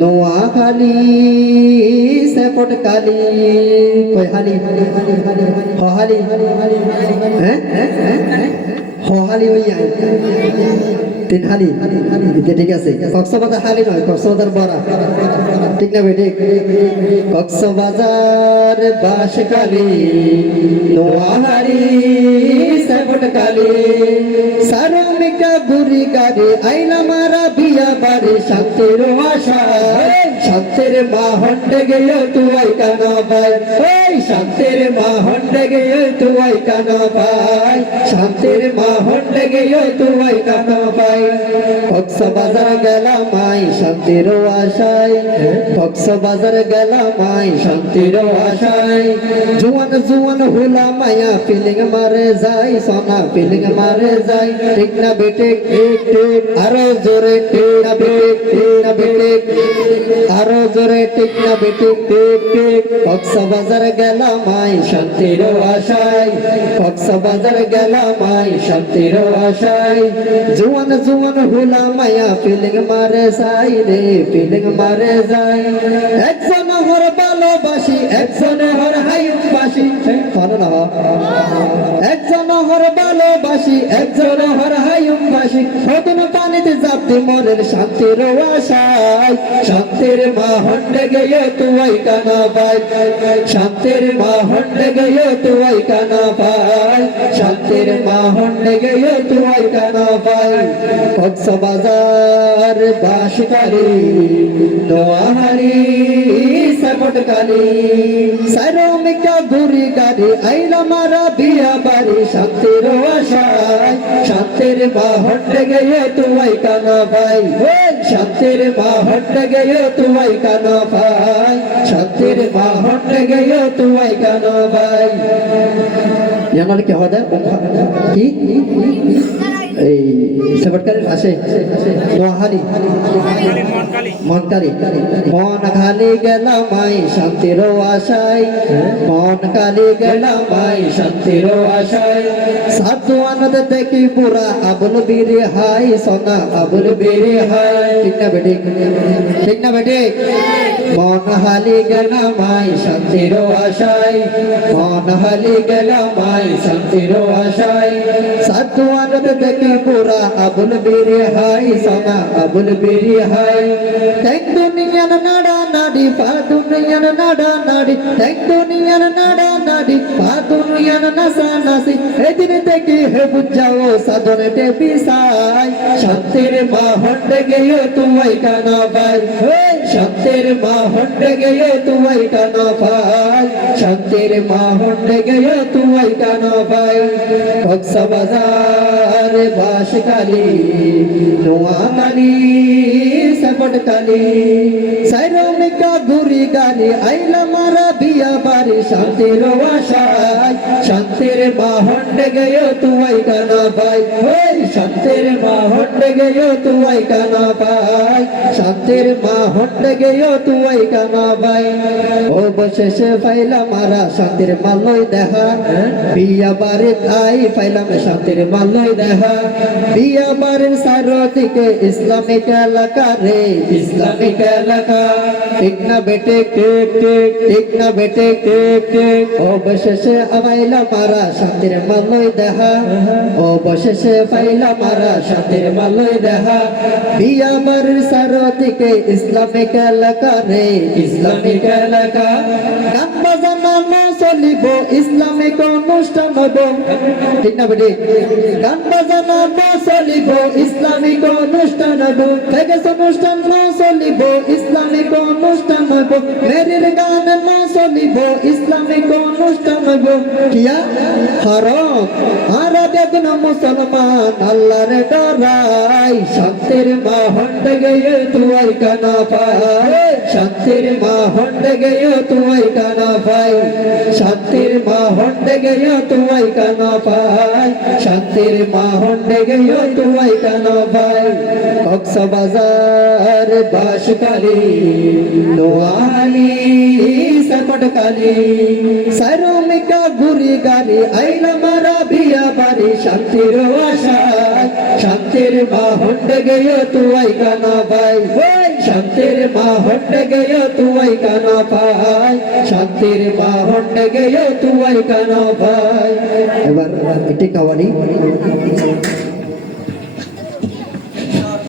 নোয়াখালী সেপট কালী কই হালি? হহালি হ্যাঁ? হহালি ওই আই তিন হালি। ঠিক আছে। কক্সবাজার হালি নয়, কক্সবাজার বড়া। ঠিক না বেটি কক্সবাজার বাসকালী নোয়াখালী সেপট কালী সারমিকা বুড়ি গাড়ি আইলা মারা বিয়া বাড়ি শান্তির আশা শান্তির মা হন্ডে গেল তুই কানা ভাই ওই শান্তির মা হন্ডে গেল তুই কানা ভাই শান্তির মা হন্ডে গেল তুই কানা ভাই। কক্সবাজার গেলাম মাই শান্তির আশায়। কক্সবাজার গেলাম মাই শান্তির আশায়। জুয়ান জুয়ান হুলা মায়া ফিলিং মারে যাই সোনা ফিলিং মারে যাই ঠিক না বেটে ঠিক ঠিক আরও জোরে আরও জোরে ঠিক না বেটে ঠিক ঠিক। কক্সবাজার গেলাম মাই শান্তির আশায় কক্সবাজার গেলাম মাই শান্তির আশায় জুয়ান জুয়ান হুলা মায়া ফিলিং মারে যাই রে, ফিলিং মারে যাই। একজন হর ভালোবাসি, একজন হর হাইবাসি কারণ না একজন হর ভালোবাসি, একজন হর হাইবাসি সদন পানিতে জাপতে মনের শান্তির আশায় শান্তির মা হন্ডে গেয়ে তুই কানা পাই শান্তির মা হন্ডে গেয়ে তুই কানা পাই শান্তির মা হন্ডে গেয়ে তুই কানা পাই কক্সবাজার বাসকারী নোয়াহারি সপটকালী সারমিকা বুড়ি গাড়ি আইলা মারা বিয়া বাড়ি শান্তির আশায় শান্তির মা হটে গেয়ে তুই কানা ভাই। শান্তির মা হটে গেয়ে তুই কানা ভাই। শান্তির মা হটে গেয়ে তুই কানা ভাই। জানালে কি হবে কি? এই সেবটকারের পাশে। নোয়াহালি মন কালি মন খালি গেলাম মাই শান্তির আশায়। মন কালি গেলাম মাই শান্তির আশায়। সাধু আনন্দ দেখি পুরা আবুল বীরে হাই, সোনা আবুল বীরে হাই। ঠিক না বেটি? ঠিক না বেটি? মন হালি গেলাম মাই শান্তির আশায়। মন হালি গেলাম মাই শান্তির আশায়। সাধু আনন্দ দেখি পুরা আবুল বীরে হাই সোনা আবুল বীরে হাই। Thank দুনিয়ার নাড়া নাড়ি, পা দুনিয়ার নাড়া নাড়ি। Thank দুনিয়ার নাড়া নাড়ি, পা দুনিয়ার নাসা নাসি এদিন থেকে হে বুঝাও সাধনে তে পিসাই শান্তির মা হন্ডে গেয়ে তুই কানা ভাই। শান্তির মা হন্ডে গেয়ে তুই কানা ভাই। শান্তির মা হন্ডে গেয়ে তুই কানা ভাই। কক্সবাজার বাসকালী নোয়াখালী সপটকালী সাইরমিকা ঘুরি গালি আইলা মারা বিয়া বাড়ি শান্তির আশায় শান্তির মা হন্ডে গেয় তুই কানা ভাই। ওই শান্তির মা হন্ডে গেয় তুই কানা ভাই। শান্তির মা হন্ডে গেয় তুই কানা ভাই। ও বসেছে ফাইলা মারা শান্তির মালয় দেখা। বিয়া বাড়ি খাই ফাইলাম শান্তির মালয় দেখা। বিয়া বাড়ির সারদিকে ইসলামিক এলাকা রে, ইসলামিক এলাকা। ঠিক না বেটে টিক টিক ঠিক না বেটে টিক টিক অবশেষে আমাইলা মারা শান্তির মালয় দেখা অবশেষে পাইলাম মারা সাথে মালয় দেখা বিয়া বাড়ির সারদিকে ইসলামিক এলাকা রে, ইসলামিক এলাকা। না চলিব ইসলামিক অনুষ্ঠান হব। ঠিক না বেটে? গান বাজানা না চলিব ইসলামিক অনুষ্ঠান হব। থেকে অনুষ্ঠান না চলিব মুসলমান শান্তির মা হন্ড গয়ে তুই কানা পাই শান্তির মা হন্ড গয়ে তুই কানা পাই। শান্তির মা হন্ড তুই কানা পাই। শান্তির মা হন্ড তুই কানা পাই। কক্সবাজার বাসকালী নোয়ালি সপটকালী সারমিকা ঘুরি গাড়ি আইলা মারা বিয়া বাড়ি শান্তির আশায়। শান্তির মা হন্ড গেয় তুই কানা ভাই শান্তির মা হন্ডে গেয় তুই কানা পাই। শান্তির মা হন্ডে গেয় তুই কানা পাই। এবার, এটি কাওয়ানি